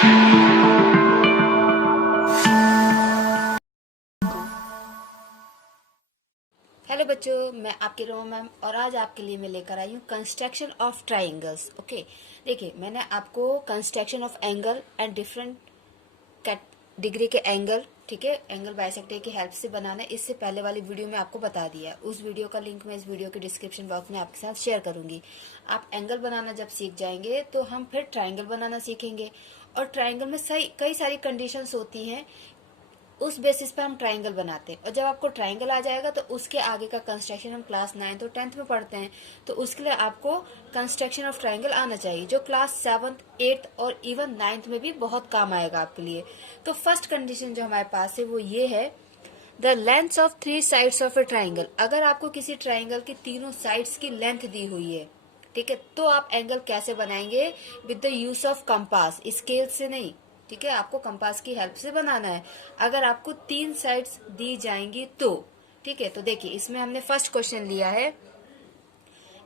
Hello बच्चों, मैं आपकी रोमा मैम और आज आपके लिए मैं लेकर आई हूँ कंस्ट्रक्शन ऑफ ट्राइंगल्स। ओके, देखिए मैंने आपको construction of angle and different degree के एंगल, ठीक है, एंगल बाइसेक्टर की हेल्प से बनाना है, इससे पहले वाली वीडियो में आपको बता दिया। उस वीडियो का लिंक मैं इस वीडियो के डिस्क्रिप्शन बॉक्स में आपके साथ शेयर करूंगी। आप एंगल बनाना जब सीख जाएंगे तो हम फिर ट्राइंगल बनाना सीखेंगे, और ट्राइंगल में कई सारी कंडीशंस होती हैं, उस बेसिस पे हम ट्राइंगल बनाते हैं। और जब आपको ट्राइंगल आ जाएगा तो उसके आगे का कंस्ट्रक्शन हम क्लास 9th और 10th में पढ़ते हैं, तो उसके लिए आपको कंस्ट्रक्शन ऑफ ट्राइंगल आना चाहिए, जो क्लास 7th 8th और इवन 9th में भी बहुत काम आएगा आपके लिए। तो फर्स्ट कंडीशन जो हमारे पास है वो ये है, the length of 3 sides of A triangle. अगर आपको किसी ट्राइंगल की तीनों साइड्स की लेंथ दी हुई है, ठीक है, तो आप एंगल कैसे बनाएंगे? With the use of compass, scale से नहीं, ठीक है, आपको कंपास की हेल्प से बनाना है। अगर आपको 3 साइड्स दी जाएंगी तो, ठीक है, तो देखिए इसमें हमने फर्स्ट क्वेश्चन लिया है,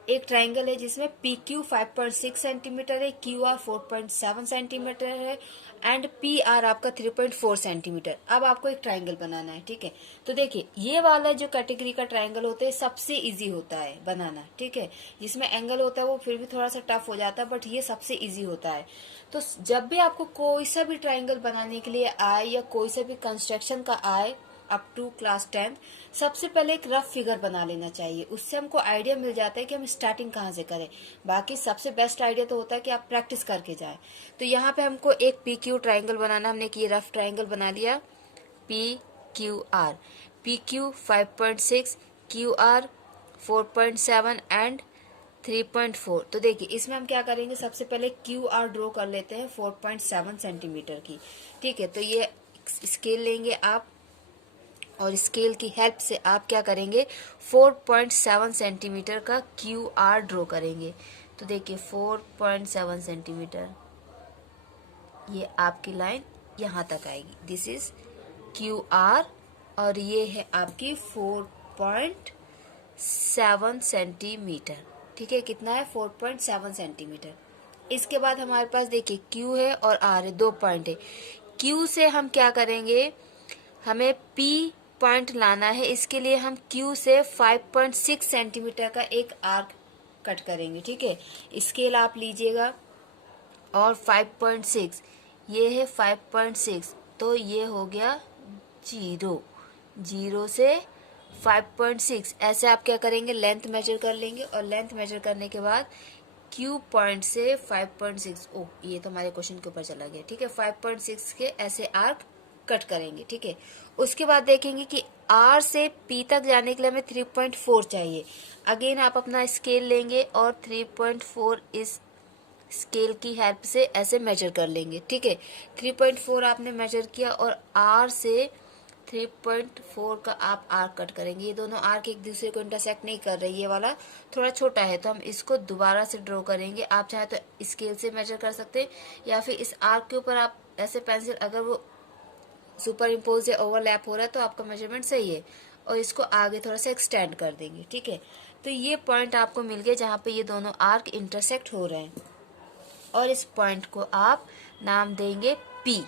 एक ट्राइंगल है जिसमें पी क्यू 5.6 सेंटीमीटर है, क्यू आर 4.7 सेंटीमीटर है एंड पी आर आपका 3.4 सेंटीमीटर। अब आपको एक ट्राइंगल बनाना है, ठीक है। तो देखिए ये वाला जो कैटेगरी का ट्राइंगल होता है सबसे इजी होता है बनाना, ठीक है। जिसमें एंगल होता है वो फिर भी थोड़ा सा टफ हो जाता है, बट ये सबसे इजी होता है। तो जब भी आपको कोई सा भी ट्राइंगल बनाने के लिए आए या कोई सा भी कंस्ट्रक्शन का आए अप टू क्लास 10th, सबसे पहले एक रफ फिगर बना लेना चाहिए। उससे हमको आइडिया मिल जाता है कि हम स्टार्टिंग कहाँ से करें। बाकी सबसे बेस्ट आइडिया तो होता है कि आप प्रैक्टिस करके जाएं। तो यहाँ पे हमको एक पी क्यू ट्राइंगल बनाना, हमने ये रफ ट्राइंगल बना लिया, P Q are, P Q 5.6, Q R 4.7 and 3.4। तो देखिए इसमें हम क्या करेंगे, सबसे पहले क्यू आर ड्रॉ कर लेते हैं 4.7 सेंटीमीटर की, ठीक है। तो ये स्केल लेंगे आप, और स्केल की हेल्प से आप क्या करेंगे, 4.7 सेंटीमीटर का क्यू आर ड्रॉ करेंगे। तो देखिए 4.7 सेंटीमीटर, ये आपकी लाइन यहाँ तक आएगी, दिस इज क्यू आर, और ये है आपकी 4.7 सेंटीमीटर, ठीक है। कितना है, 4.7 सेंटीमीटर। इसके बाद हमारे पास देखिए क्यू है और आर है, 2 पॉइंट है। क्यू से हम क्या करेंगे, हमें पी पॉइंट लाना है, इसके लिए हम क्यू से 5.6 सेंटीमीटर का एक आर्क कट करेंगे, ठीक है। स्केल आप लीजिएगा और 5.6, ये है 5.6, तो ये हो गया 0 से 5.6। ऐसे आप क्या करेंगे, लेंथ मेजर कर लेंगे, और लेंथ मेजर करने के बाद क्यू पॉइंट से 5.6, ओ ये तो हमारे क्वेश्चन के ऊपर चला गया, ठीक है, 5.6 के ऐसे आर्क कट करेंगे, ठीक है। उसके बाद देखेंगे कि आर से पी तक जाने के लिए हमें 3.4 चाहिए। अगेन आप अपना स्केल लेंगे और 3.4 इस स्केल की हेल्प से ऐसे मेजर कर लेंगे, ठीक है। 3.4 आपने मेजर किया और आर से 3.4 का आप आर्क कट करेंगे। ये दोनों आर्क एक दूसरे को इंटरसेक्ट नहीं कर रहे, ये वाला थोड़ा छोटा है तो हम इसको दोबारा से ड्रॉ करेंगे। आप चाहे तो स्केल से मेजर कर सकते हैं, या फिर इस आर्क के ऊपर आप ऐसे पेंसिल, अगर वो सुपर इम्पोज या ओवरलैप हो रहा है तो आपका मेजरमेंट सही है, और इसको आगे थोड़ा सा एक्सटेंड कर देंगे, ठीक है। तो ये पॉइंट आपको मिल गया जहाँ पे ये दोनों आर्क इंटरसेक्ट हो रहे हैं, और इस पॉइंट को आप नाम देंगे P,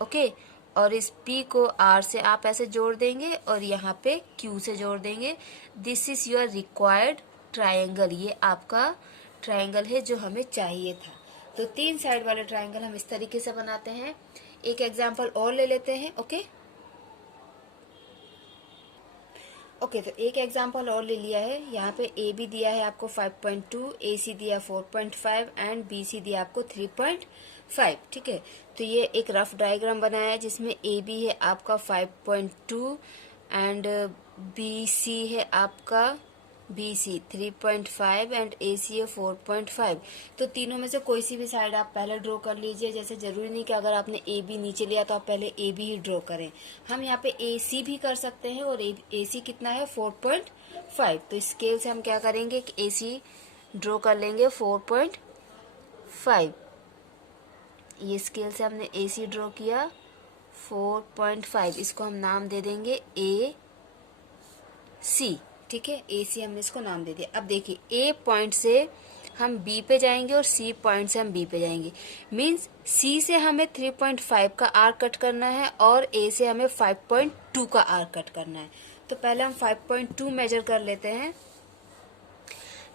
ओके। और इस P को R से आप ऐसे जोड़ देंगे और यहाँ पे Q से जोड़ देंगे। This is your required triangle, ये आपका ट्राइंगल है जो हमें चाहिए था। तो 3 साइड वाले ट्राइंगल हम इस तरीके से बनाते हैं। एक एग्जाम्पल और ले लेते हैं, ओके। ओके, तो एक एग्जांपल और ले लिया है। यहाँ पे ए बी दिया है आपको 5.2, ए सी दिया 4.5 एंड बी सी दिया आपको 3.5, ठीक है। तो ये एक रफ डायग्राम बनाया है जिसमें ए बी है आपका 5.2 एंड बी सी है आपका बी सी 3.5 एंड ए सी है 4.5। तो तीनों में से कोई सी भी साइड आप पहले ड्रॉ कर लीजिए। जैसे जरूरी नहीं कि अगर आपने ए बी नीचे लिया तो आप पहले ए बी ही ड्रॉ करें। हम यहाँ पे ए सी भी कर सकते हैं, और ए सी कितना है 4.5। तो स्केल से हम क्या करेंगे कि ए सी ड्रॉ कर लेंगे 4.5। ये स्केल से हमने ए सी ड्रॉ किया 4.5, इसको हम नाम दे देंगे ए सी, ठीक है। ए सी हमने इसको नाम दे दिया। अब देखिए ए पॉइंट से हम बी पे जाएंगे और सी पॉइंट से हम बी पे जाएंगे। मीन्स सी से हमें 3.5 का आर्क कट करना है और ए से हमें 5.2 का आर्क कट करना है। तो पहले हम 5.2 मेजर कर लेते हैं।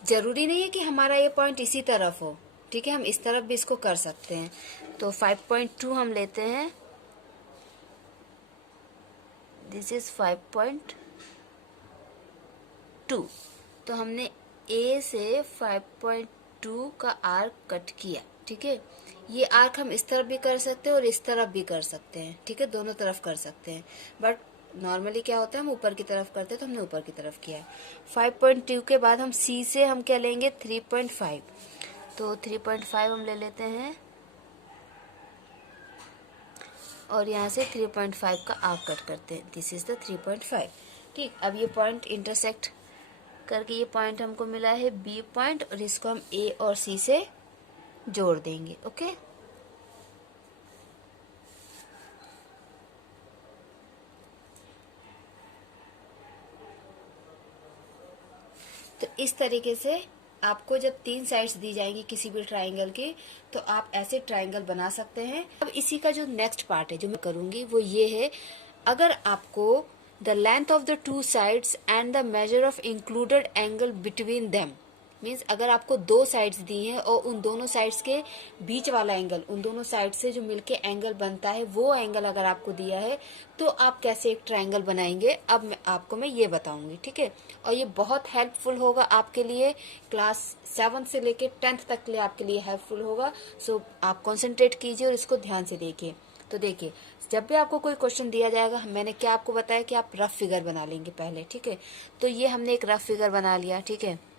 जरूरी नहीं है कि हमारा ये पॉइंट इसी तरफ हो, ठीक है, हम इस तरफ भी इसको कर सकते हैं। तो 5.2 हम लेते हैं, दिस इज 5.2। तो हमने ए से 5.2 का आर्क कट किया, ठीक है। ये आर्क हम इस तरफ भी कर सकते हैं और इस तरफ भी कर सकते हैं, ठीक है, दोनों तरफ कर सकते हैं। बट नॉर्मली क्या होता है, हम ऊपर की तरफ करते हैं, तो हमने ऊपर की तरफ किया है। 5.2 के बाद हम सी से हम क्या लेंगे, 3.5। तो 3.5 हम ले लेते हैं और यहाँ से 3.5 का आर्क कट करते हैं। This is the 3.5। ठीक, अब ये पॉइंट इंटरसेक्ट करके ये पॉइंट हमको मिला है बी पॉइंट, और इसको हम ए और सी से जोड़ देंगे। ओके, तो इस तरीके से आपको जब 3 साइड्स दी जाएंगी किसी भी ट्राइंगल की, तो आप ऐसे ट्राइंगल बना सकते हैं। अब इसी का जो नेक्स्ट पार्ट है जो मैं करूंगी वो ये है, अगर आपको the length of the 2 sides and the measure of included angle between them, means अगर आपको 2 साइड्स दी हैं और उन दोनों साइड्स के बीच वाला एंगल, उन दोनों साइड से जो मिलके एंगल बनता है वो एंगल अगर आपको दिया है, तो आप कैसे एक ट्रायंगल बनाएंगे, अब मैं ये बताऊंगी, ठीक है। और ये बहुत हेल्पफुल होगा आपके लिए, क्लास 7 से लेके 10th तक के लिए आपके लिए हेल्पफुल होगा। सो आप कॉन्सेंट्रेट कीजिए और इसको ध्यान से देखिए। तो देखिए, जब भी आपको कोई क्वेश्चन दिया जाएगा, मैंने क्या आपको बताया कि आप रफ फिगर बना लेंगे पहले, ठीक है। तो ये हमने एक रफ फिगर बना लिया, ठीक है।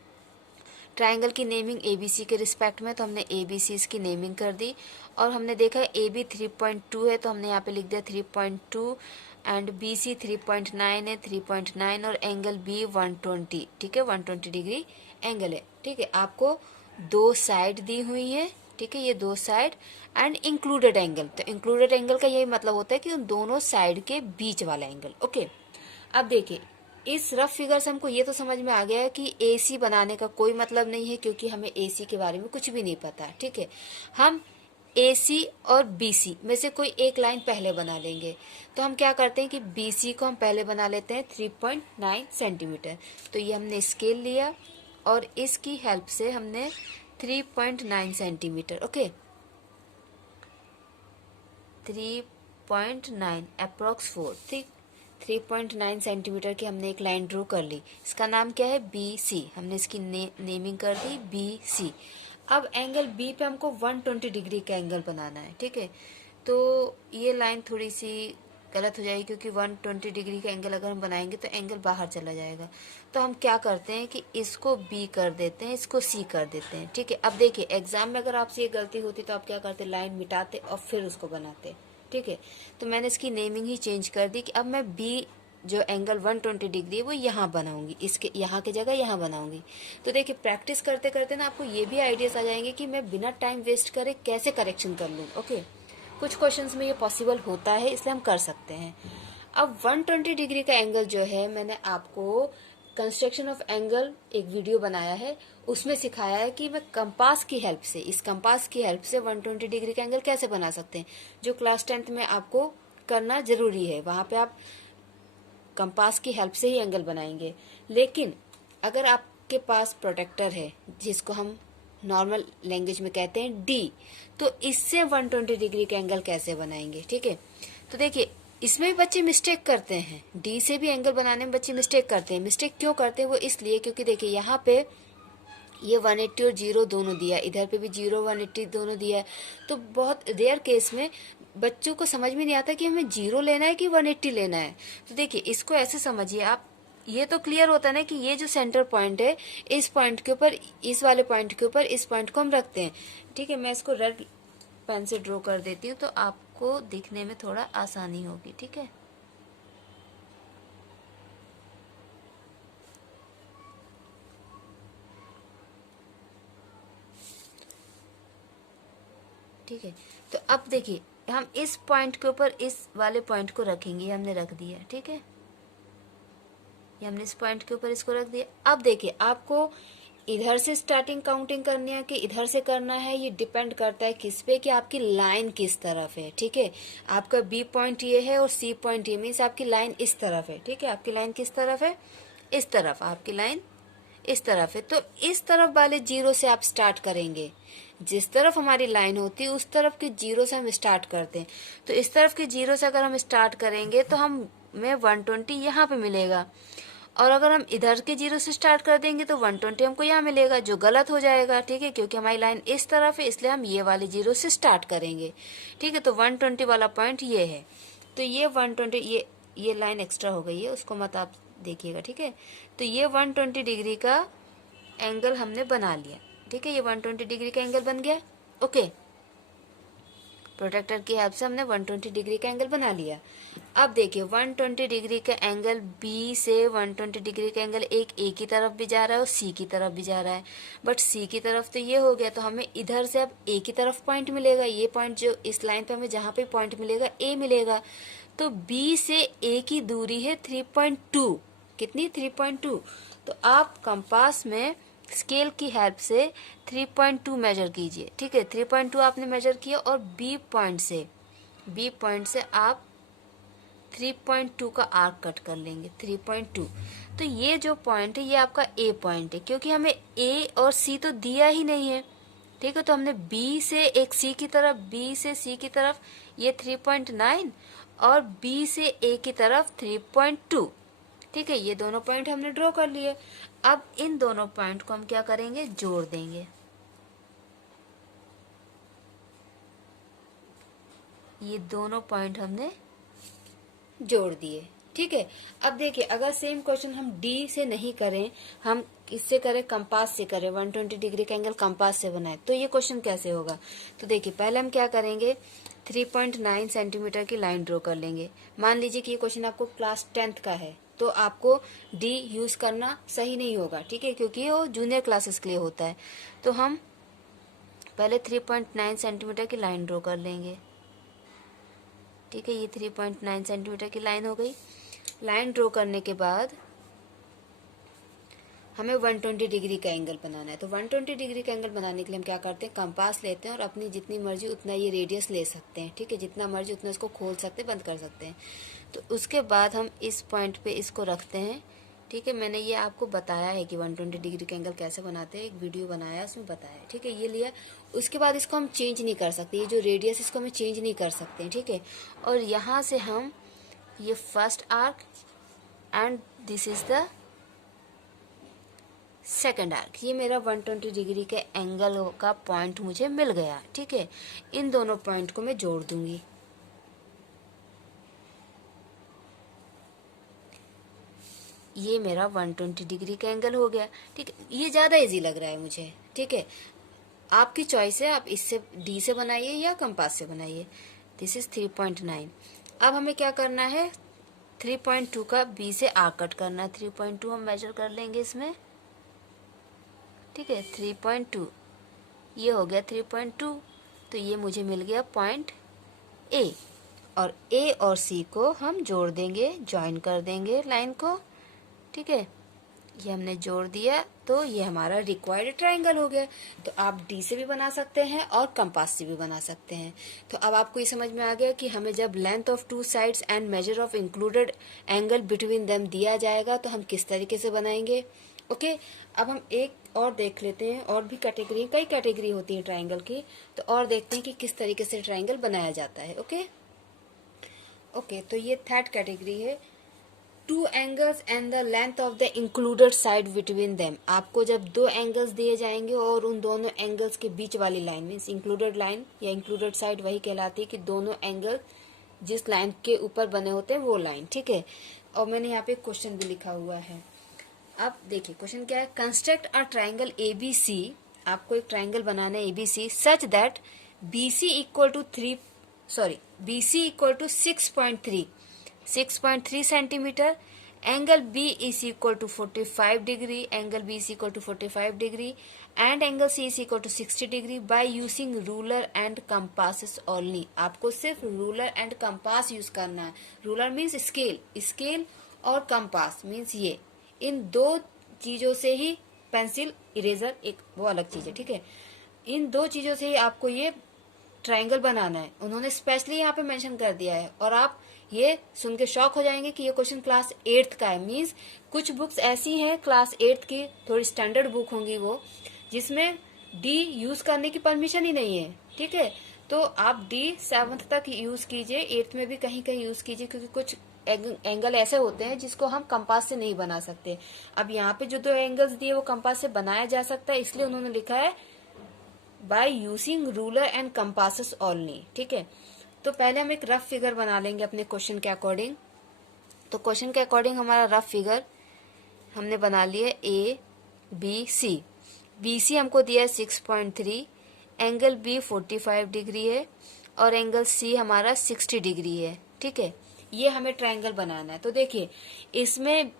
ट्रायंगल की नेमिंग एबीसी के रिस्पेक्ट में, तो हमने एबीसी की नेमिंग कर दी। और हमने देखा ए बी 3.2 है, तो हमने यहाँ पे लिख दिया 3.2, एंड बी सी 3.9 है, 3.9, और एंगल बी 120, ठीक है, 120 डिग्री एंगल है, ठीक है। आपको 2 साइड दी हुई है, ठीक है, ये 2 साइड एंड इंक्लूडेड एंगल। तो इंक्लूडेड एंगल का यही मतलब होता है कि उन दोनों साइड के बीच वाला एंगल। ओके, अब देखिए, इस रफ फिगर से हमको ये तो समझ में आ गया है कि एसी बनाने का कोई मतलब नहीं है, क्योंकि हमें एसी के बारे में कुछ भी नहीं पता है, ठीक है। हम एसी और बीसी में से कोई एक लाइन पहले बना लेंगे। तो हम क्या करते हैं कि बीसी को हम पहले बना लेते हैं 3.9 सेंटीमीटर। तो ये हमने स्केल लिया और इसकी हेल्प से हमने 3.9 सेंटीमीटर, ओके, 3.9 अप्रोक्स 4, ठीक, 3.9 सेंटीमीटर की हमने एक लाइन ड्रॉ कर ली। इसका नाम क्या है, बी सी। हमने इसकी नेमिंग कर दी बी सी। अब एंगल बी पे हमको 120 डिग्री का एंगल बनाना है, ठीक है। तो ये लाइन थोड़ी सी गलत हो जाएगी, क्योंकि 120 डिग्री का एंगल अगर हम बनाएंगे तो एंगल बाहर चला जाएगा। तो हम क्या करते हैं कि इसको बी कर देते हैं, इसको सी कर देते हैं, ठीक है। अब देखिए, एग्जाम में अगर आपसे ये गलती होती तो आप क्या करते, लाइन मिटाते और फिर उसको बनाते, ठीक है। तो मैंने इसकी नेमिंग ही चेंज कर दी कि अब मैं बी जो एंगल 120 डिग्री है वो यहाँ बनाऊंगी, इसके यहाँ की जगह यहाँ बनाऊंगी। तो देखिए, प्रैक्टिस करते करते ना आपको ये भी आइडियाज आ जाएंगे कि मैं बिना टाइम वेस्ट करे कैसे करेक्शन कर लूँ। ओके, कुछ क्वेश्चंस में ये पॉसिबल होता है, इसलिए हम कर सकते हैं। अब 120 डिग्री का एंगल जो है, मैंने आपको कंस्ट्रक्शन ऑफ एंगल एक वीडियो बनाया है, उसमें सिखाया है कि मैं कंपास की हेल्प से, इस कंपास की हेल्प से 120 डिग्री का एंगल कैसे बना सकते हैं, जो क्लास 10th में आपको करना जरूरी है। वहां पे आप कंपास की हेल्प से ही एंगल बनाएंगे। लेकिन अगर आपके पास प्रोटेक्टर है, जिसको हम नॉर्मल लैंग्वेज में कहते हैं डी, तो इससे 120 डिग्री का एंगल कैसे बनाएंगे, ठीक है। तो देखिए, इसमें भी बच्चे मिस्टेक करते हैं, डी से भी एंगल बनाने में बच्चे मिस्टेक करते हैं। मिस्टेक क्यों करते हैं, वो इसलिए क्योंकि देखिए यहाँ पे ये 180 और 0 दोनों दिया, इधर पे भी 0 180 दोनों दिया है। तो बहुत रेयर केस में बच्चों को समझ में नहीं आता कि हमें 0 लेना है कि 180 लेना है। तो देखिए, इसको ऐसे समझिए आप, ये तो क्लियर होता है ना कि ये जो सेंटर पॉइंट है, इस पॉइंट के ऊपर, इस वाले पॉइंट के ऊपर इस पॉइंट को हम रखते हैं, ठीक है। मैं इसको रेड पेन से ड्रॉ कर देती हूँ, तो आपको दिखने में थोड़ा आसानी होगी, ठीक है। ठीक है, तो अब देखिए, हम इस पॉइंट के ऊपर इस वाले पॉइंट को रखेंगे, हमने रख दिया, ठीक है। ये हमने इस पॉइंट के ऊपर इसको रख दिया। अब देखिए, आपको इधर से स्टार्टिंग काउंटिंग करनी है कि इधर से करना है, ये डिपेंड करता है किस पे, कि आपकी लाइन किस तरफ है। ठीक है, आपका बी पॉइंट ये है और सी पॉइंट ये, मीन्स आपकी लाइन इस तरफ है। ठीक है, आपकी लाइन किस तरफ है, इस तरफ, आपकी लाइन इस तरफ है। तो इस तरफ वाले जीरो से आप स्टार्ट करेंगे। जिस तरफ हमारी लाइन होती है उस तरफ के जीरो से हम स्टार्ट करते हैं। तो इस तरफ के जीरो से अगर हम स्टार्ट करेंगे तो हमें 120 यहाँ पे मिलेगा, और अगर हम इधर के जीरो से स्टार्ट कर देंगे तो 120 हमको यहाँ मिलेगा, जो गलत हो जाएगा। ठीक है, क्योंकि हमारी लाइन इस तरफ है, इसलिए हम ये वाले जीरो से स्टार्ट करेंगे। ठीक है, तो 120 वाला पॉइंट ये है। तो ये 120, ये लाइन एक्स्ट्रा हो गई है, उसको मत आप देखिएगा। ठीक है, तो ये 120 डिग्री का एंगल हमने बना लिया। ठीक है, ये 120 डिग्री का एंगल बन गया। ओके, प्रोटेक्टर की हेल्प से हमने 120 डिग्री का एंगल बना लिया। अब देखिए 120 डिग्री का एंगल बी से 120 डिग्री का एंगल एक ए की तरफ भी जा रहा है और सी की तरफ भी जा रहा है। बट सी की तरफ तो ये हो गया, तो हमें इधर से अब ए की तरफ पॉइंट मिलेगा। ये पॉइंट जो इस लाइन पे हमें जहाँ पे पॉइंट मिलेगा ए मिलेगा। तो बी से ए की दूरी है 3.2। कितनी, 3.2। तो आप कंपास में स्केल की हेल्प से 3.2 मेजर कीजिए। ठीक है, 3.2 आपने मेजर किया और बी पॉइंट से आप 3.2 का आर्क कट कर लेंगे। 3.2, तो ये जो पॉइंट है ये आपका ए पॉइंट है, क्योंकि हमें ए और सी तो दिया ही नहीं है। ठीक है, तो हमने बी से एक सी की तरफ, बी से सी की तरफ ये 3.9 और बी से ए की तरफ 3.2। ठीक है, ये दोनों पॉइंट हमने ड्रॉ कर लिए। अब इन दोनों पॉइंट को हम क्या करेंगे, जोड़ देंगे। ये दोनों पॉइंट हमने जोड़ दिए। ठीक है, अब देखिए अगर सेम क्वेश्चन हम डी से नहीं करें, हम इससे करें, कंपास से करें, 120 डिग्री का एंगल कंपास से बनाए, तो ये क्वेश्चन कैसे होगा। तो देखिए पहले हम क्या करेंगे, 3.9 सेंटीमीटर की लाइन ड्रॉ कर लेंगे। मान लीजिए कि ये क्वेश्चन आपको क्लास 10th का है, तो आपको डी यूज करना सही नहीं होगा। ठीक है, क्योंकि वो जूनियर क्लासेस के लिए होता है। तो हम पहले 3.9 सेंटीमीटर की लाइन ड्रॉ कर लेंगे। ठीक है, ये 3.9 सेंटीमीटर की लाइन हो गई। लाइन ड्रॉ करने के बाद हमें 120 डिग्री का एंगल बनाना है। तो 120 डिग्री का एंगल बनाने के लिए हम क्या करते हैं, कंपास लेते हैं और अपनी जितनी मर्जी उतना ये रेडियस ले सकते हैं। ठीक है, जितना मर्जी उतना इसको खोल सकते हैं, बंद कर सकते हैं। तो उसके बाद हम इस पॉइंट पे इसको रखते हैं। ठीक है, मैंने ये आपको बताया है कि 120 डिग्री का एंगल कैसे बनाते हैं, एक वीडियो बनाया है उसमें बताया है। ठीक है, ये लिया। उसके बाद इसको हम चेंज नहीं कर सकते, ये जो रेडियस इसको हम चेंज नहीं कर सकते। ठीक है, और यहाँ से हम ये first arc and this is the second arc, ये मेरा 120 डिग्री के एंगल का पॉइंट मुझे मिल गया। ठीक है, इन दोनों पॉइंट को मैं जोड़ दूंगी। ये मेरा 120 डिग्री का एंगल हो गया। ठीक है, ये ज़्यादा इजी लग रहा है मुझे। ठीक है, आपकी चॉइस है, आप इससे डी से बनाइए या कंपास से बनाइए। This is 3.9। अब हमें क्या करना है, 3.2 का बी से आर्क कट करना है। 3.2 हम मेजर कर लेंगे इसमें। ठीक है, 3.2 ये हो गया 3.2। तो ये मुझे मिल गया पॉइंट ए, और ए और सी को हम जोड़ देंगे, ज्वाइन कर देंगे लाइन को। ठीक है, ये हमने जोड़ दिया, तो ये हमारा रिक्वायर्ड ट्रायंगल हो गया। तो आप डी से भी बना सकते हैं और कंपास से भी बना सकते हैं। तो अब आपको ये समझ में आ गया कि हमें जब length of two sides and measure of included angle between them दिया जाएगा तो हम किस तरीके से बनाएंगे। ओके, अब हम एक और देख लेते हैं, और भी कैटेगरी, कई कैटेगरी होती है ट्रायंगल की, तो और देखते हैं कि किस तरीके से ट्रायंगल बनाया जाता है। ओके, तो ये थर्ड कैटेगरी है, two angles and the length of the included side between them. आपको जब दो एंगल्स दिए जाएंगे और उन दोनों एंगल्स के बीच वाली लाइन, मीन्स इंक्लूडेड लाइन या इंक्लूडेड साइड वही कहलाती है कि दोनों एंगल जिस लाइन के ऊपर बने होते हैं वो लाइन। ठीक है, और मैंने यहाँ पे क्वेश्चन भी लिखा हुआ है। अब देखिए क्वेश्चन क्या है, कंस्ट्रक्ट अ ट्राइंगल ABC। आपको एक ट्राइंगल बनाना है ABC such that BC equal to 6.3 centimetre, angle B is equal to 45 degree, angle B is equal to 45 degree and angle C is equal to 60 degree by using ruler and compasses only. आपको सिर्फ ruler and compass use करना है। Ruler means scale और compass means ये, इन दो चीजों से ही पेंसिल इरेजर एक वो अलग चीज है, ठीक है। इन दो चीजों से ही आपको ये ट्राइंगल बनाना है, उन्होंने स्पेशली यहाँ पे मेंशन कर दिया है। और आप ये सुन के शॉक हो जाएंगे कि ये क्वेश्चन क्लास 8th का है। मीन्स कुछ बुक्स ऐसी हैं क्लास 8th की, थोड़ी स्टैंडर्ड बुक होंगी वो, जिसमें डी यूज करने की परमिशन ही नहीं है, ठीक है। तो आप डी 7th तक यूज कीजिए, 8th में भी कहीं कहीं यूज कीजिए, क्योंकि कुछ एंगल ऐसे होते हैं जिसको हम कंपास से नहीं बना सकते। अब यहाँ पे जो दो एंगल्स दिए वो कंपास से बनाया जा सकता है, इसलिए उन्होंने लिखा है bye using ruler and compasses only, ठीक है। तो पहले हम एक रफ फिगर बना लेंगे अपने क्वेश्चन के अकॉर्डिंग। तो क्वेश्चन के अकॉर्डिंग हमारा रफ फिगर हमने बना लिया ए बी सी। बी सी हमको दिया है 6.3, एंगल बी 45 डिग्री है और एंगल सी हमारा 60 डिग्री है, ठीक है। ये हमें ट्रायंगल बनाना है। तो देखिए इसमें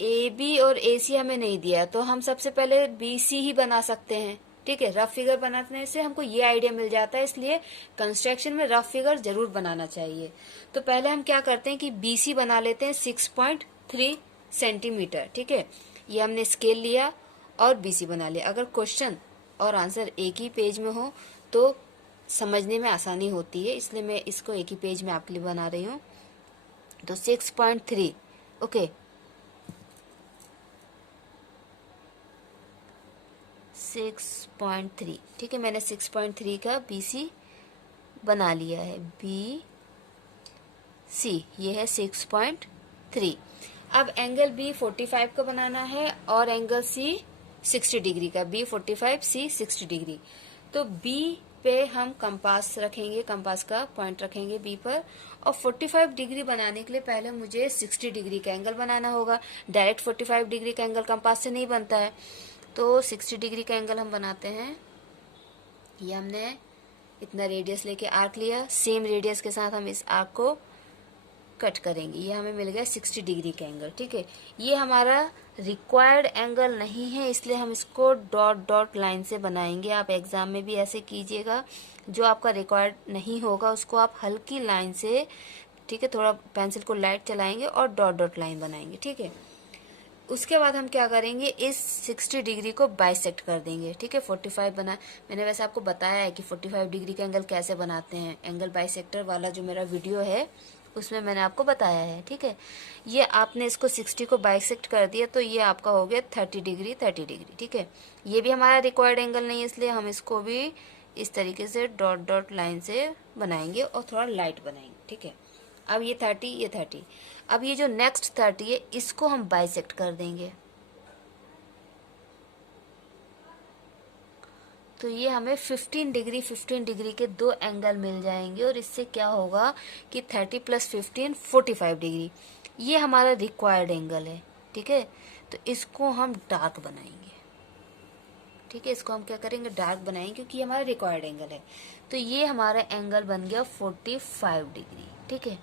ए बी और ए सी हमें नहीं दिया, तो हम सबसे पहले बी सी ही बना सकते हैं, ठीक है। रफ फिगर बनाने से हमको ये आइडिया मिल जाता है, इसलिए कंस्ट्रक्शन में रफ फिगर जरूर बनाना चाहिए। तो पहले हम क्या करते हैं कि बी सी बना लेते हैं 6.3 सेंटीमीटर, ठीक है। ये हमने स्केल लिया और बी सी बना लिया। अगर क्वेश्चन और आंसर एक ही पेज में हो तो समझने में आसानी होती है, इसलिए मैं इसको एक ही पेज में आपके लिए बना रही हूँ। तो 6.3, ओके, 6.3, ठीक है। मैंने 6.3 का बी सी बना लिया है। बी सी ये है 6.3। अब एंगल बी 45 का बनाना है और एंगल सी 60 डिग्री का। बी 45, सी 60 डिग्री। तो बी पे हम कंपास रखेंगे, कंपास का पॉइंट रखेंगे बी पर। और 45 डिग्री बनाने के लिए पहले मुझे 60 डिग्री का एंगल बनाना होगा। डायरेक्ट 45 डिग्री का एंगल कंपास से नहीं बनता है, तो 60 डिग्री का एंगल हम बनाते हैं। ये हमने इतना रेडियस लेके आर्क लिया, सेम रेडियस के साथ हम इस आर्क को कट करेंगे। ये हमें मिल गया 60 डिग्री का एंगल, ठीक है। ये हमारा रिक्वायर्ड एंगल नहीं है, इसलिए हम इसको डॉट डॉट लाइन से बनाएंगे। आप एग्जाम में भी ऐसे कीजिएगा। जो आपका रिक्वायर्ड नहीं होगा उसको आप हल्की लाइन से, ठीक है, थोड़ा पेंसिल को लाइट चलाएंगे और डॉट डॉट लाइन बनाएंगे, ठीक है। उसके बाद हम क्या करेंगे, इस 60 डिग्री को बाइसेक्ट कर देंगे, ठीक है। 45 बना, मैंने वैसे आपको बताया है कि 45 डिग्री का एंगल कैसे बनाते हैं। एंगल बाइसेक्टर वाला जो मेरा वीडियो है उसमें मैंने आपको बताया है, ठीक है। ये आपने इसको 60 को बाइसेक्ट कर दिया तो ये आपका हो गया 30 डिग्री, 30 डिग्री, ठीक है। ये भी हमारा रिक्वायर्ड एंगल नहीं है, इसलिए हम इसको भी इस तरीके से डॉट डॉट लाइन से बनाएंगे और थोड़ा लाइट बनाएंगे, ठीक है। अब ये 30, ये 30। अब ये जो नेक्स्ट 30 है इसको हम बाइसेक्ट कर देंगे। तो ये हमें 15 डिग्री 15 डिग्री के दो एंगल मिल जाएंगे और इससे क्या होगा कि 30 + 15 45 डिग्री। ये हमारा रिक्वायर्ड एंगल है, ठीक है। तो इसको हम डार्क बनाएंगे, ठीक है। इसको हम क्या करेंगे, डार्क बनाएंगे, क्योंकि ये हमारा रिक्वायर्ड एंगल है। तो ये हमारा एंगल बन गया 45 डिग्री, ठीक है।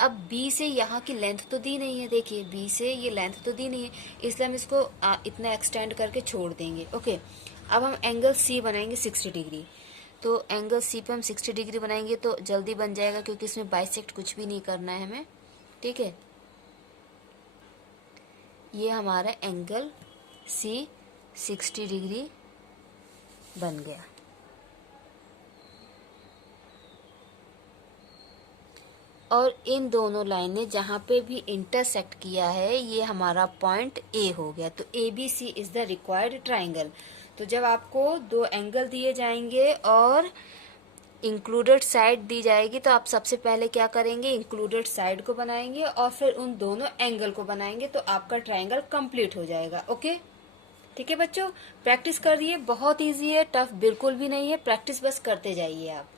अब बी से यहाँ की लेंथ तो दी नहीं है, देखिए बी से ये लेंथ तो दी नहीं है, इसलिए हम इसको इतना एक्सटेंड करके छोड़ देंगे, ओके। अब हम एंगल सी बनाएंगे 60 डिग्री। तो एंगल सी पे हम 60 डिग्री बनाएंगे तो जल्दी बन जाएगा, क्योंकि इसमें बाइसेक्ट कुछ भी नहीं करना है हमें, ठीक है। ये हमारा एंगल सी 60 डिग्री बन गया। और इन दोनों लाइन ने जहाँ पे भी इंटरसेक्ट किया है ये हमारा पॉइंट ए हो गया। तो A B C is the required triangle. तो जब आपको दो एंगल दिए जाएंगे और इंक्लूडेड साइड दी जाएगी तो आप सबसे पहले क्या करेंगे, इंक्लूडेड साइड को बनाएंगे और फिर उन दोनों एंगल को बनाएंगे, तो आपका ट्राइंगल कंप्लीट हो जाएगा, ओके। ठीक है बच्चों, प्रैक्टिस करिए, बहुत इजी है, टफ बिल्कुल भी नहीं है, प्रैक्टिस बस करते जाइए आप।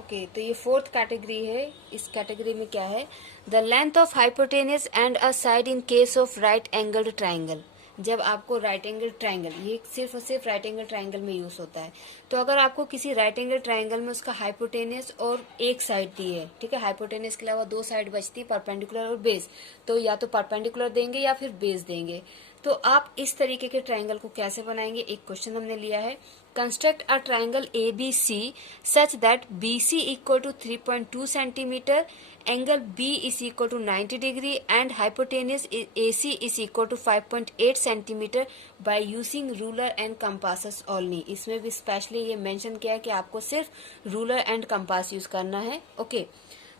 ओके तो ये 4th कैटेगरी है। इस कैटेगरी में क्या है, the length of hypotenuse and a side in case of right angled triangle. जब आपको राइट एंगल ट्राइंगल, ये सिर्फ और सिर्फ राइट एंगल ट्राइंगल में यूज होता है। तो अगर आपको किसी राइट एंगल ट्राइंगल में उसका हाइपोटेनस और एक साइड दी है, ठीक है, हाइपोटेनस के अलावा दो साइड बचती है, परपेंडिकुलर और बेस, तो या तो परपेंडिकुलर देंगे या फिर बेस देंगे। तो आप इस तरीके के ट्राइंगल को कैसे बनाएंगे, एक क्वेश्चन हमने लिया है, construct a triangle ABC such that BC equal to 3.2 centimetre, angle B is equal to 90 degree and hypotenuse AC is equal to 5.8 centimetre by using ruler and compasses only. इसमें भी specially ये mention किया है कि आपको सिर्फ ruler and compass use करना है। ओके,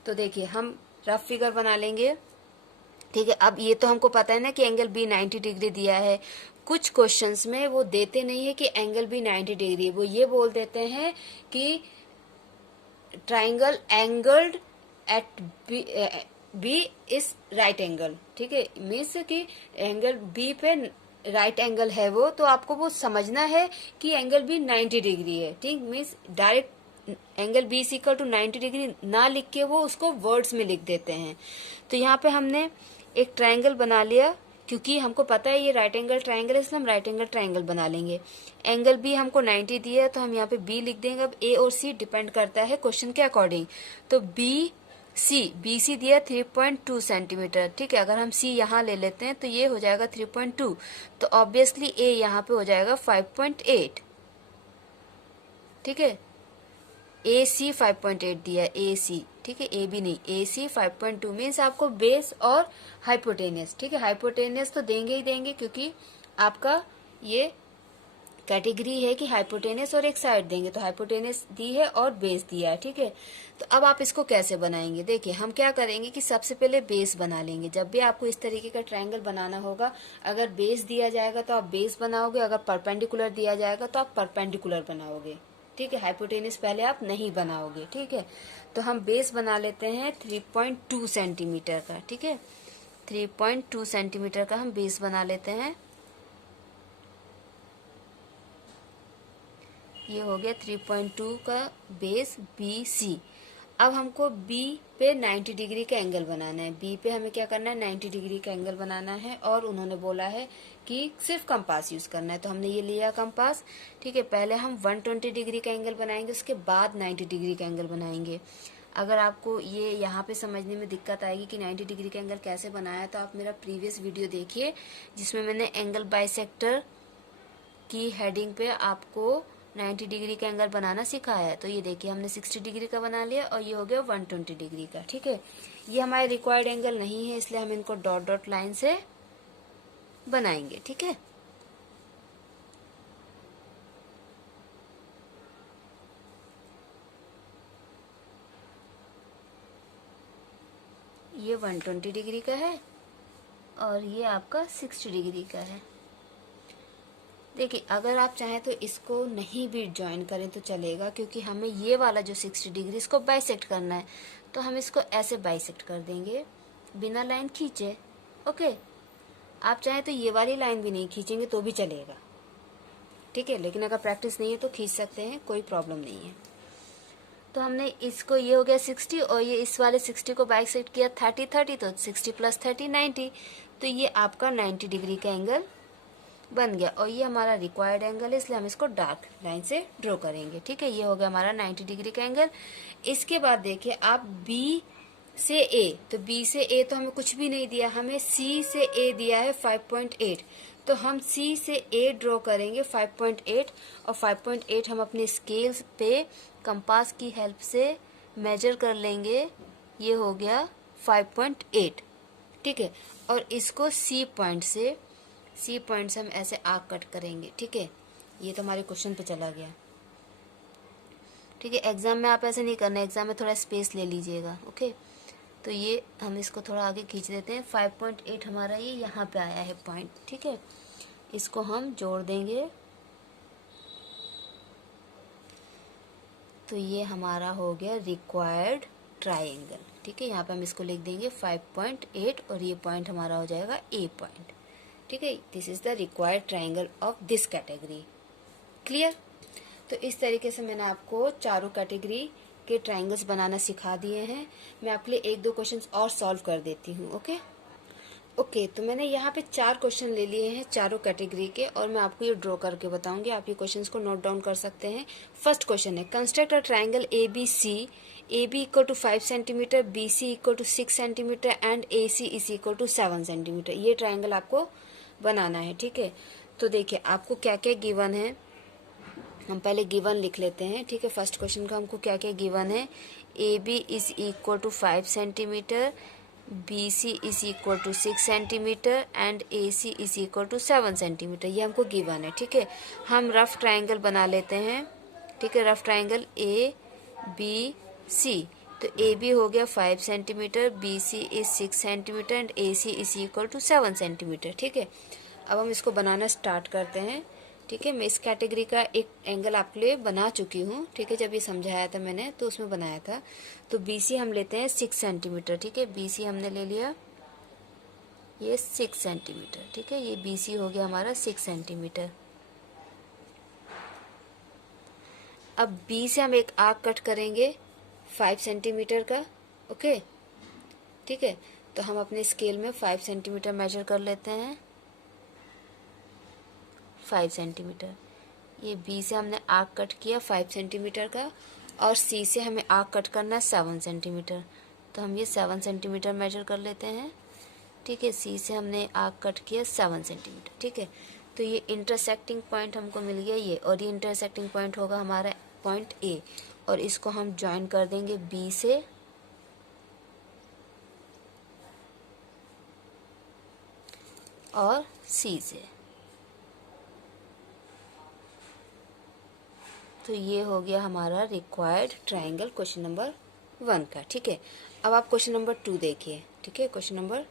तो देखिए हम रफ फिगर बना लेंगे। ठीक है, अब ये तो हमको पता है ना कि एंगल B 90 डिग्री दिया है। कुछ क्वेश्चंस में वो देते नहीं है कि एंगल B 90 डिग्री, वो ये बोल देते हैं कि triangle angled at B is right angle. ठीक है, मीन्स कि एंगल B पे राइट एंगल है वो, तो आपको वो समझना है कि एंगल B 90 डिग्री है। ठीक, means direct angle B is equal to 90 degree ना लिख के वो उसको वर्ड्स में लिख देते हैं। तो यहाँ पे हमने एक ट्राइंगल बना लिया, क्योंकि हमको पता है ये राइट एंगल ट्राइंगल है, इसलिए हम राइट एंगल ट्राइंगल बना लेंगे। एंगल B हमको 90 दिया है, तो हम यहाँ पे B लिख देंगे। अब A और C डिपेंड करता है क्वेश्चन के अकॉर्डिंग। तो BC दिया 3.2 सेंटीमीटर। ठीक है, अगर हम C यहाँ ले लेते हैं तो ये हो जाएगा 3.2, तो ऑब्वियसली A यहाँ पे हो जाएगा 5.8। ठीक है, AC 5.8 दिया AC। ठीक है, AB नहीं, AC 5.2 मीन्स आपको बेस और हाइपोटेनियस। ठीक है, हाइपोटेनियस तो देंगे ही देंगे, क्योंकि आपका ये कैटेगरी है कि हाइपोटेनियस और एक साइड देंगे, तो हाइपोटेनियस दी है और बेस दिया है। ठीक है, तो अब आप इसको कैसे बनाएंगे, देखिए हम क्या करेंगे कि सबसे पहले बेस बना लेंगे। जब भी आपको इस तरीके का ट्रायंगल बनाना होगा, अगर बेस दिया जाएगा तो आप बेस बनाओगे, अगर परपेंडिकुलर दिया जाएगा तो आप परपेंडिकुलर बनाओगे। ठीक है, हाइपोटेनियस पहले आप नहीं बनाओगे। ठीक है, तो हम बेस बना लेते हैं 3.2 सेंटीमीटर का। ठीक है, 3.2 सेंटीमीटर का हम बेस बना लेते हैं। ये हो गया 3.2 का बेस BC। अब हमको B पे 90 डिग्री का एंगल बनाना है। B पे हमें क्या करना है, 90 डिग्री का एंगल बनाना है, और उन्होंने बोला है कि सिर्फ कंपास यूज करना है, तो हमने ये लिया कंपास। ठीक है, पहले हम 120 डिग्री का एंगल बनाएंगे, उसके बाद 90 डिग्री का एंगल बनाएंगे। अगर आपको ये यहाँ पे समझने में दिक्कत आएगी कि 90 डिग्री का एंगल कैसे बनाया, तो आप मेरा प्रीवियस वीडियो देखिए, जिसमें मैंने एंगल बाइसेक्टर की हेडिंग पे आपको 90 डिग्री का एंगल बनाना सिखाया है। तो ये देखिए हमने 60 डिग्री का बना लिया, और ये हो गया 120 डिग्री का। ठीक है, ये हमारे रिक्वायर्ड एंगल नहीं है, इसलिए हम इनको डॉट डॉट लाइन से बनाएंगे। ठीक है, ये 120 डिग्री का है और ये आपका 60 डिग्री का है। देखिए अगर आप चाहें तो इसको नहीं भी ज्वाइन करें तो चलेगा, क्योंकि हमें ये वाला जो 60 डिग्री इसको बाइसेक्ट करना है, तो हम इसको ऐसे बाइसेक्ट कर देंगे बिना लाइन खींचे। ओके, आप चाहें तो ये वाली लाइन भी नहीं खींचेंगे तो भी चलेगा। ठीक है, लेकिन अगर प्रैक्टिस नहीं है तो खींच सकते हैं, कोई प्रॉब्लम नहीं है। तो हमने इसको, ये हो गया 60, और ये इस वाले 60 को बाइसेक्ट किया 30, तो 60 प्लस 30 90, तो ये आपका 90 डिग्री का एंगल बन गया। और ये हमारा रिक्वायर्ड एंगल है, इसलिए हम इसको डार्क लाइन से ड्रॉ करेंगे। ठीक है, ये हो गया हमारा 90 डिग्री का एंगल। इसके बाद देखिए आप B से A, तो B से A तो हमें कुछ भी नहीं दिया, हमें C से A दिया है 5.8, तो हम C से A ड्रॉ करेंगे 5.8, और 5.8 हम अपने स्केल पे कंपास की हेल्प से मेजर कर लेंगे। ये हो गया 5.8। ठीक है, और इसको C पॉइंट से हम ऐसे आर्क कट करेंगे। ठीक है, ये तो हमारे क्वेश्चन पे चला गया। ठीक है, एग्जाम में आप ऐसे नहीं करना, एग्जाम में थोड़ा स्पेस ले लीजिएगा। ओके, तो ये हम इसको थोड़ा आगे खींच देते हैं। 5.8 हमारा ये यहाँ पे आया है पॉइंट। ठीक है, इसको हम जोड़ देंगे, तो ये हमारा हो गया रिक्वायर्ड ट्राइंगल। ठीक है, यहाँ पे हम इसको लिख देंगे 5.8, और ये पॉइंट हमारा हो जाएगा A पॉइंट। ठीक है, this is the required triangle of this category. Clear? तो इस तरीके से मैंने आपको चारों कैटेगरी के ट्राइंगल्स बनाना सिखा दिए हैं। मैं आपके लिए एक दो क्वेश्चंस और सॉल्व कर देती हूँ। ओके, तो मैंने यहाँ पे 4 क्वेश्चन ले लिए हैं चारों कैटेगरी के, और मैं आपको ये ड्रॉ करके बताऊंगी। आप ये क्वेश्चंस को नोट डाउन कर सकते हैं। फर्स्ट क्वेश्चन है, construct a triangle ABC, AB equal to 5 centimetre, BC equal to 6 centimetre and AC is equal to 7 centimetre. ये ट्राइंगल आपको बनाना है, ठीक है। तो देखिए आपको क्या क्या गिवन है, हम पहले गिवन लिख लेते हैं, ठीक है। फर्स्ट क्वेश्चन का हमको क्या क्या गिवन है, A B is equal to 5 centimetre, B C is equal to 6 centimetre and A C is equal to 7 centimetre, ये हमको गिवन है, ठीक है। हम रफ ट्राइंगल बना लेते हैं, ठीक है। Rough triangle A B C, तो ए बी हो गया 5 centimetre, B C is 6 centimetre and A C is equal to 7 centimetre, ठीक है। अब हम इसको बनाना स्टार्ट करते हैं, ठीक है। मैं इस कैटेगरी का एक एंगल आपके लिए बना चुकी हूँ, ठीक है। जब ये समझाया था मैंने तो उसमें बनाया था। तो बी सी हम लेते हैं 6 सेंटीमीटर, ठीक है। बी सी हमने ले लिया ये 6 सेंटीमीटर, ठीक है। ये बी सी हो गया हमारा 6 सेंटीमीटर। अब बी से हम एक आर्क कट करेंगे 5 सेंटीमीटर का, ओके, ठीक है। तो हम अपने स्केल में 5 सेंटीमीटर मेजर कर लेते हैं, 5 सेंटीमीटर। ये बी से हमने आर्क कट किया 5 सेंटीमीटर का, और सी से हमें आर्क कट करना है 7 सेंटीमीटर। तो हम ये 7 सेंटीमीटर मेजर कर लेते हैं, ठीक है। सी से हमने आर्क कट किया 7 सेंटीमीटर, ठीक है। तो ये इंटरसेक्टिंग पॉइंट हमको मिल गया ये, और ये इंटरसेक्टिंग पॉइंट होगा हमारा पॉइंट ए, और इसको हम ज्वाइन कर देंगे बी से, और सी से। तो ये हो गया हमारा रिक्वायर्ड ट्राइंगल क्वेश्चन नंबर 1 का, ठीक है। अब आप क्वेश्चन नंबर 2 देखिए, ठीक है। क्वेश्चन नंबर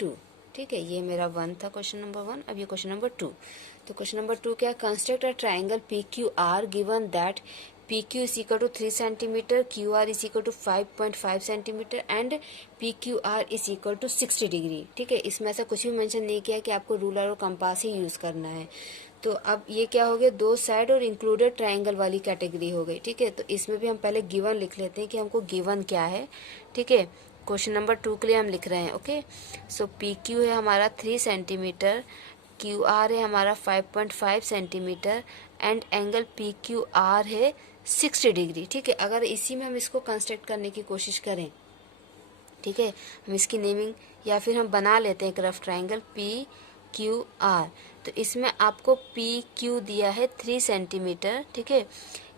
2, ठीक है। ये मेरा 1 था क्वेश्चन नंबर 1, अब ये क्वेश्चन नंबर 2। तो क्वेश्चन नंबर 2 क्या है, construct a triangle P Q R given that P Q is equal to 3 centimetre, Q R is equal to 5.5 centimetre and P Q R is equal to 60 degree, ठीक है। इसमें ऐसा कुछ भी mention नहीं किया कि आपको रूलर और कंपास ही यूज करना है। तो अब ये क्या हो गया, 2 साइड और इंक्लूडेड ट्राइंगल वाली कैटेगरी हो गई, ठीक है। तो इसमें भी हम पहले गिवन लिख लेते हैं कि हमको गिवन क्या है, ठीक है। क्वेश्चन नंबर 2 के लिए हम लिख रहे हैं, ओके। सो पी क्यू है हमारा 3 सेंटीमीटर, क्यू आर है हमारा 5.5 centimetre and angle P Q are है 60 डिग्री, ठीक है। अगर इसी में हम इसको कंस्ट्रक्ट करने की कोशिश करें, ठीक है, हम इसकी नेमिंग या फिर हम बना लेते हैं एक rough triangle P Q are. तो इसमें आपको पी क्यू दिया है 3 सेंटीमीटर, ठीक है।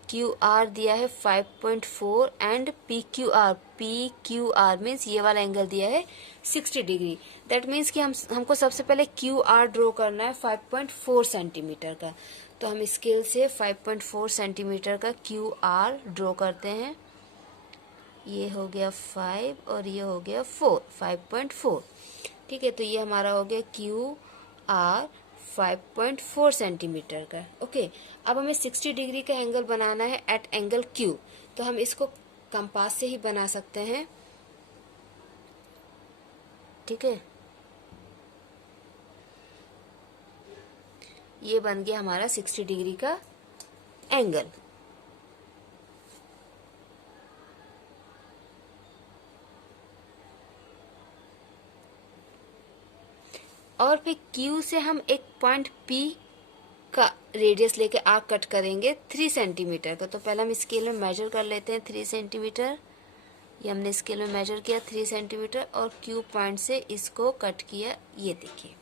क्यू आर दिया है 5.4 and P Q are means ये वाला एंगल दिया है 60 डिग्री। दैट मीन्स कि हमको सबसे पहले क्यू आर ड्रॉ करना है 5.4 सेंटीमीटर का। तो हम स्केल से 5.4 सेंटीमीटर का क्यू आर ड्रॉ करते हैं। ये हो गया 5 और ये हो गया 4, 5.4, ठीक है। तो ये हमारा हो गया क्यू आर 5.4 सेंटीमीटर का, ओके। अब हमें 60 डिग्री का एंगल बनाना है एट एंगल क्यू। तो हम इसको कंपास से ही बना सकते हैं, ठीक है। ये बन गया हमारा 60 डिग्री का एंगल। और फिर Q से हम एक पॉइंट P का रेडियस लेके आर्क कट करेंगे 3 सेंटीमीटर का। तो पहले हम स्केल में मेजर कर लेते हैं 3 सेंटीमीटर। ये हमने स्केल में मेजर किया 3 सेंटीमीटर और Q पॉइंट से इसको कट किया, ये देखिए।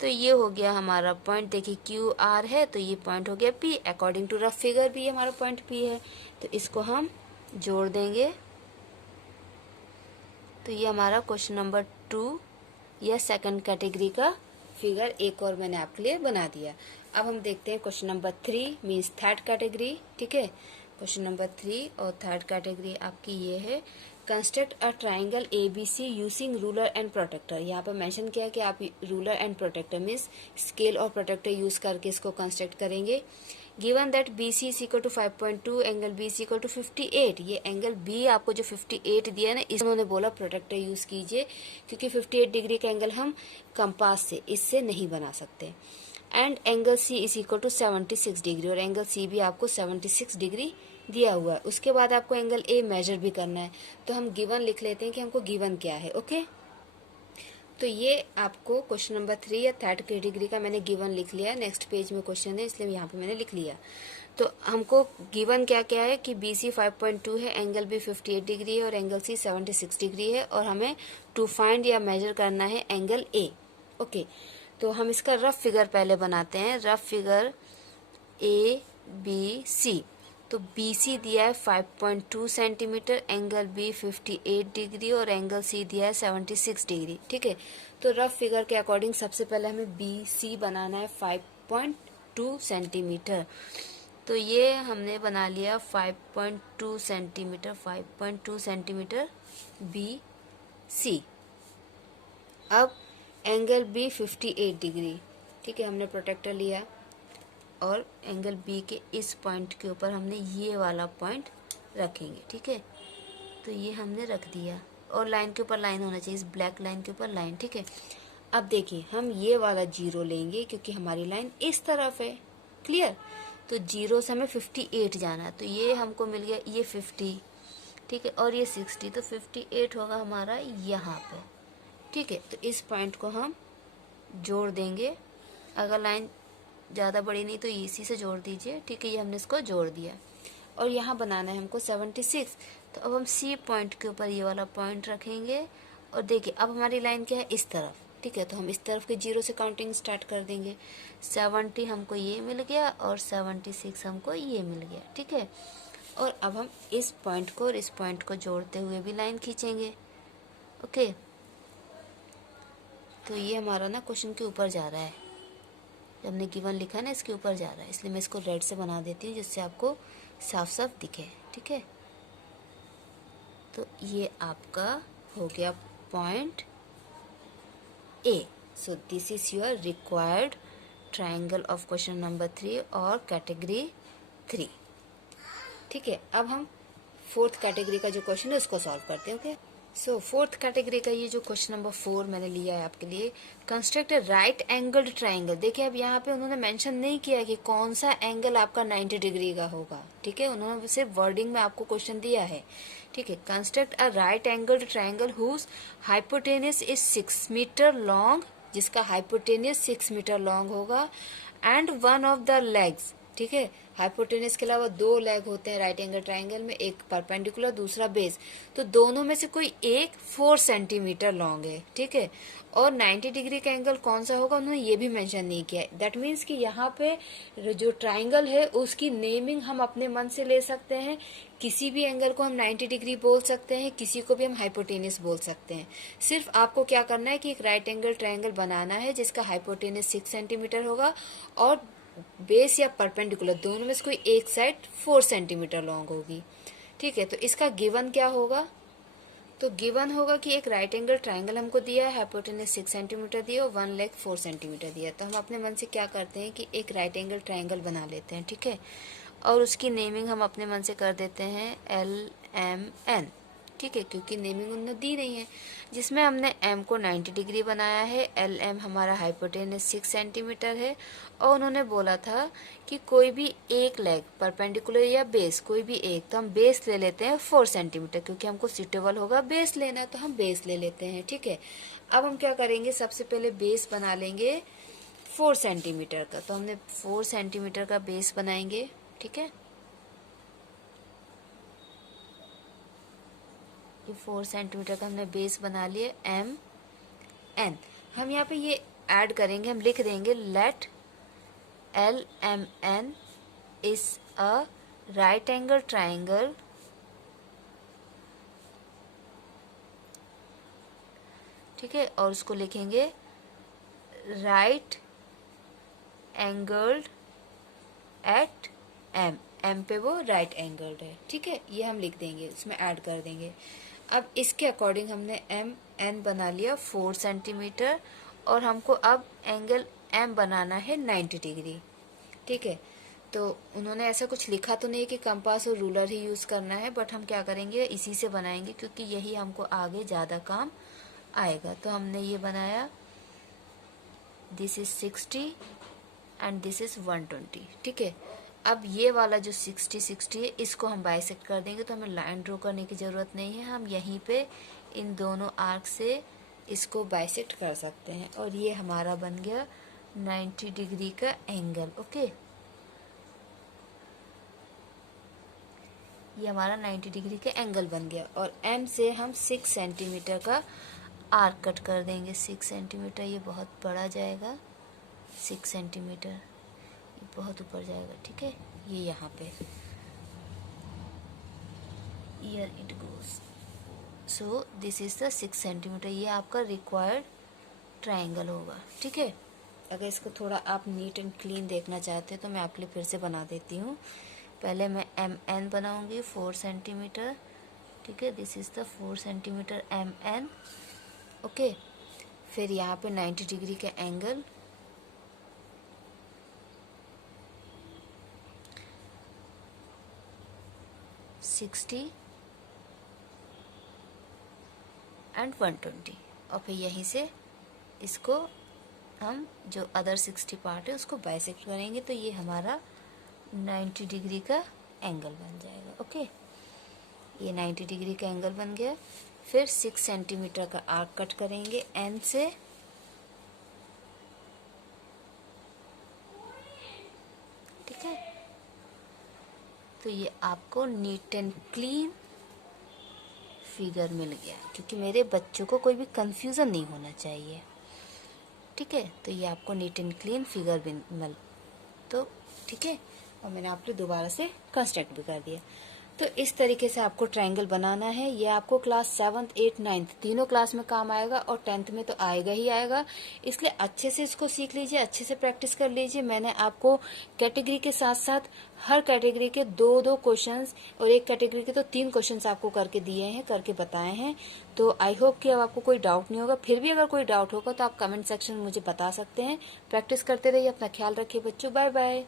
तो ये हो गया हमारा पॉइंट, देखिए QR है तो ये पॉइंट हो गया P। According to rough figure भी हमारा पॉइंट P है, तो इसको हम जोड़ देंगे। तो ये हमारा क्वेश्चन नंबर 2 या सेकंड कैटेगरी का फिगर एक और मैंने आपके लिए बना दिया। अब हम देखते हैं question number 3 means third category, ठीक है। क्वेश्चन नंबर 3 और थर्ड कैटेगरी आपकी ये है, construct a triangle ABC using ruler and protector. यहाँ पर मेंशन किया कि आप ruler and protector means scale और प्रोटेक्टर यूज करके इसको कंस्ट्रक्ट करेंगे। Given that BC is equal to 5.2, angle B is equal to 58। ये एंगल B आपको जो 58 दिया ना, इस उन्होंने बोला प्रोटेक्टर यूज कीजिए, क्योंकि 58 डिग्री का एंगल हम कंपास से इससे नहीं बना सकते। And angle C is equal to 76 degree, और एंगल C भी आपको 76 डिग्री दिया हुआ है। उसके बाद आपको एंगल A मेजर भी करना है। तो हम गिवन लिख लेते हैं कि हमको गिवन क्या है, ओके। तो ये आपको क्वेश्चन नंबर 3 या थर्ड कैटेगरी का मैंने गिवन लिख लिया। नेक्स्ट पेज में क्वेश्चन है इसलिए यहाँ पे मैंने लिख लिया। तो हमको गिवन क्या क्या है कि BC 5.2 है, एंगल B 58 डिग्री है और एंगल C 76 डिग्री है, और हमें टू फाइंड या मेजर करना है एंगल A, ओके। तो हम इसका रफ फिगर पहले बनाते हैं। Rough figure A B C. तो बी सी दिया है 5.2 सेंटीमीटर, एंगल बी 58 डिग्री और एंगल सी दिया है 76 डिग्री। ठीक है, तो रफ फिगर के अकॉर्डिंग सबसे पहले हमें बी सी बनाना है 5.2 सेंटीमीटर। तो ये हमने बना लिया 5.2 सेंटीमीटर, 5.2 सेंटीमीटर बी सी। अब एंगल बी 58 डिग्री। ठीक है, हमने प्रोटेक्टर लिया और एंगल बी के इस पॉइंट के ऊपर हमने ये वाला पॉइंट रखेंगे। ठीक है, तो ये हमने रख दिया और लाइन के ऊपर लाइन होना चाहिए, इस ब्लैक लाइन के ऊपर लाइन। ठीक है, अब देखिए हम ये वाला 0 लेंगे क्योंकि हमारी लाइन इस तरफ है। क्लियर? तो 0 से हमें 58 जाना है, तो ये हमको मिल गया ये 50। ठीक है, और ये 60, तो 58 होगा हमारा यहाँ पे। ठीक है, तो इस पॉइंट को हम जोड़ देंगे। अगर लाइन ज़्यादा बड़ी नहीं तो इसी से जोड़ दीजिए। ठीक है, ये हमने इसको जोड़ दिया और यहाँ बनाना है हमको 76। तो अब हम सी पॉइंट के ऊपर ये वाला पॉइंट रखेंगे और देखिए अब हमारी लाइन क्या है, इस तरफ। ठीक है, तो हम इस तरफ के 0 से काउंटिंग स्टार्ट कर देंगे। 70 हमको ये मिल गया और 76 हमको ये मिल गया। ठीक है, और अब हम इस पॉइंट को और इस पॉइंट को जोड़ते हुए भी लाइन खींचेंगे। ओके, तो ये हमारा ना क्वेश्चन के ऊपर जा रहा है, जब हमने गिवन लिखा है ना इसके ऊपर जा रहा है, इसलिए मैं इसको रेड से बना देती हूँ जिससे आपको साफ साफ दिखे। ठीक है, तो ये आपका हो गया point A. So this is your required triangle of question number 3 और कैटेगरी 3। ठीक है, अब हम फोर्थ कैटेगरी का जो क्वेश्चन है उसको सॉल्व करते हैं। ओके, सो फोर्थ कैटेगरी का ये जो क्वेश्चन नंबर 4 मैंने लिया है आपके लिए, construct a right angled triangle. देखिए अब यहाँ पे उन्होंने मेंशन नहीं किया कि कौन सा एंगल आपका 90 डिग्री का होगा। ठीक है, उन्होंने सिर्फ वर्डिंग में आपको क्वेश्चन दिया है। ठीक है, construct a right angled triangle whose hypotenuse is 6 metre long, जिसका हाइपोटेनस 6 मीटर लॉन्ग होगा, and one of the legs. ठीक है, हाइपोटेनस के अलावा 2 लेग होते हैं राइट एंगल ट्राइंगल में, एक परपेंडिकुलर दूसरा बेस। तो दोनों में से कोई एक 4 सेंटीमीटर लॉन्ग है। ठीक है, और 90 डिग्री का एंगल कौन सा होगा उन्होंने ये भी मेंशन नहीं किया है। दैट मीन्स कि यहाँ पे जो ट्राइंगल है उसकी नेमिंग हम अपने मन से ले सकते हैं। किसी भी एंगल को हम 90 डिग्री बोल सकते हैं, किसी को भी हम हाइपोटेनस बोल सकते हैं। सिर्फ आपको क्या करना है कि एक राइट एंगल ट्राइंगल बनाना है जिसका हाइपोटेनस 6 सेंटीमीटर होगा और बेस या परपेंडिकुलर दोनों में से कोई एक साइड 4 सेंटीमीटर लॉन्ग होगी। ठीक है, तो इसका गिवन क्या होगा? तो गिवन होगा कि एक राइट एंगल ट्राइंगल हमको दिया है, हाइपोटेनस 6 सेंटीमीटर दिया और 1 लेग 4 सेंटीमीटर दिया। तो हम अपने मन से क्या करते हैं कि एक राइट एंगल ट्राइंगल बना लेते हैं। ठीक है, और उसकी नेमिंग हम अपने मन से कर देते हैं LMN। ठीक है, क्योंकि नेमिंग उन्होंने दी नहीं है, जिसमें हमने M को 90 डिग्री बनाया है। LM हमारा हाइपोटेनस 6 सेंटीमीटर है और उन्होंने बोला था कि कोई भी एक लेग परपेंडिकुलर या बेस कोई भी एक, तो हम बेस ले लेते हैं 4 सेंटीमीटर, क्योंकि हमको सूटेबल होगा बेस लेना, तो हम बेस ले लेते हैं। ठीक है, अब हम क्या करेंगे, सबसे पहले बेस बना लेंगे 4 सेंटीमीटर का। तो हमने 4 सेंटीमीटर का बेस बनाएंगे। ठीक है, ये 4 सेंटीमीटर का हमने बेस बना लिया MN। हम यहाँ पे ये ऐड करेंगे, हम लिख देंगे let LMN is a right angle triangle ठीक है, और उसको लिखेंगे राइट एंगल्ड एट M पे वो राइट एंगल्ड है। ठीक है, ये हम लिख देंगे, इसमें ऐड कर देंगे। अब इसके अकॉर्डिंग हमने MN बना लिया 4 सेंटीमीटर और हमको अब एंगल M बनाना है 90 डिग्री। ठीक है, तो उन्होंने ऐसा कुछ लिखा तो नहीं कि कंपास और रूलर ही यूज करना है, बट हम क्या करेंगे इसी से बनाएंगे क्योंकि यही हमको आगे ज्यादा काम आएगा। तो हमने ये बनाया, this is 60 and this is 120। ठीक है, अब ये वाला जो 60 है इसको हम बाइसेक्ट कर देंगे, तो हमें लाइन ड्रॉ करने की जरूरत नहीं है, हम यहीं पे इन दोनों आर्क से इसको बाइसेक्ट कर सकते हैं और ये हमारा बन गया 90 डिग्री का एंगल। ओके, ये हमारा 90 डिग्री का एंगल बन गया और M से हम 6 सेंटीमीटर का आर्क कट कर देंगे। 6 सेंटीमीटर ये बहुत बड़ा जाएगा, 6 सेंटीमीटर, ये बहुत ऊपर जाएगा, ठीक है। ये यहाँ पे year it goes, so this is the 6 centimetre. ये आपका रिक्वायर्ड ट्रायंगल होगा, ठीक है। अगर इसको थोड़ा आप नीट एंड क्लीन देखना चाहते हैं तो मैं आपके लिए फिर से बना देती हूँ। पहले मैं MN बनाऊंगी 4 सेंटीमीटर, ठीक है। This is the 4 centimetre MN, okay. फिर यहाँ पे 90 डिग्री का एंगल, $60 and 120, और फिर यहीं से इसको हम जो अदर 60 पार्ट है उसको बाइसेक्ट करेंगे, तो ये हमारा 90 डिग्री का एंगल बन जाएगा, ओके। ये 90 डिग्री का एंगल बन गया। फिर 6 सेंटीमीटर का आर्क कट करेंगे N से, ठीक है। तो ये आपको नीट एंड क्लीन फिगर मिल गया, क्योंकि मेरे बच्चों को कोई भी कंफ्यूजन नहीं होना चाहिए, ठीक है। तो ये आपको नीट एंड क्लीन फिगर भी मिल, तो ठीक है। और मैंने आपको दोबारा से कंस्ट्रक्ट भी कर दिया। तो इस तरीके से आपको ट्रायंगल बनाना है। ये आपको क्लास 7th 8th 9th तीनों क्लास में काम आएगा, और 10th में तो आएगा ही आएगा। इसलिए अच्छे से इसको सीख लीजिए, अच्छे से प्रैक्टिस कर लीजिए। मैंने आपको कैटेगरी के साथ साथ हर कैटेगरी के 2-2 क्वेश्चंस और एक कैटेगरी के तो 3 क्वेश्चंस आपको करके दिए हैं, करके बताए हैं। तो आई होप कि अब आपको कोई डाउट नहीं होगा। फिर भी अगर कोई डाउट होगा तो आप कमेंट सेक्शन में मुझे बता सकते हैं। प्रैक्टिस करते रहिए, अपना ख्याल रखिए बच्चों, बाय बाय।